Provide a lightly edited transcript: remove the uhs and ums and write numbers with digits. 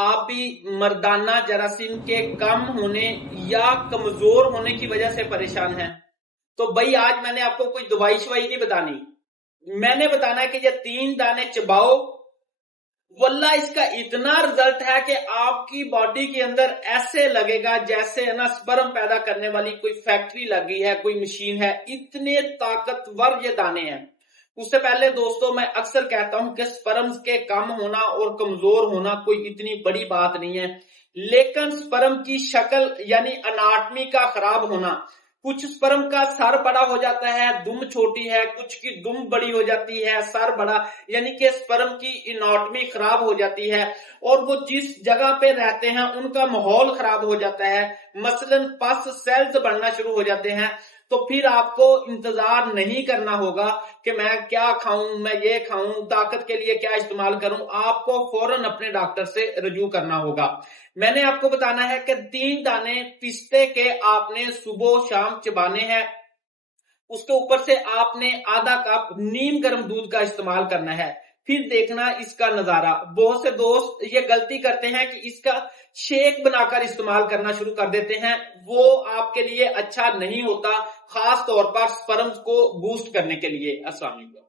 آپ بھی مردانہ جراثیم کے کم ہونے یا کمزور ہونے کی وجہ سے پریشان ہیں تو بھائی آج میں نے آپ کو کوئی دوائی شوائی نہیں بتانی، میں نے بتانا ہے کہ یہ 3 دانے چباؤ، واللہ اس کا اتنا رزلٹ ہے کہ آپ کی باڈی کے اندر ایسے لگے گا جیسے نا سپرم پیدا کرنے والی کوئی فیکٹری لگی ہے، کوئی مشین ہے، اتنے طاقتور یہ دانے ہیں۔ اس سے پہلے دوستو میں اکثر کہتا ہوں کہ سپرمز کے کم ہونا اور کمزور ہونا کوئی اتنی بڑی بات نہیں ہے، لیکن سپرم کی شکل یعنی اناٹمی کا خراب ہونا، کچھ سپرم کا سر بڑا ہو جاتا ہے، دم چھوٹی ہے، کچھ کی دم بڑی ہو جاتی ہے، سر بڑا، یعنی کہ سپرم کی اناٹمی خراب ہو جاتی ہے، اور وہ جس جگہ پہ رہتے ہیں ان کا ماحول خراب ہو جاتا ہے، مثلا پس سیلز بڑھنا شروع ہو جاتے ہیں، تو پھر آپ کو انتظار نہیں کرنا ہوگا کہ میں کیا کھاؤں، میں یہ کھاؤں، طاقت کے لیے کیا استعمال کروں، آپ کو فوراً اپنے ڈاکٹر سے رجوع کرنا ہوگا۔ میں نے آپ کو بتانا ہے کہ 3 دانے پستے کے آپ نے صبح و شام چبانے ہیں، اس کے اوپر سے آپ نے آدھا کپ نیم گرم دودھ کا استعمال کرنا ہے، پھر دیکھنا اس کا نظارہ۔ بہت سے دوست یہ غلطی کرتے ہیں کہ اس کا شیک بنا کر استعمال کرنا شروع کر دیتے ہیں، وہ آپ کے لیے اچھا نہیں ہوتا، خاص طور پر سپرمز کو بوسٹ کرنے کے لیے۔ السلام علیکم۔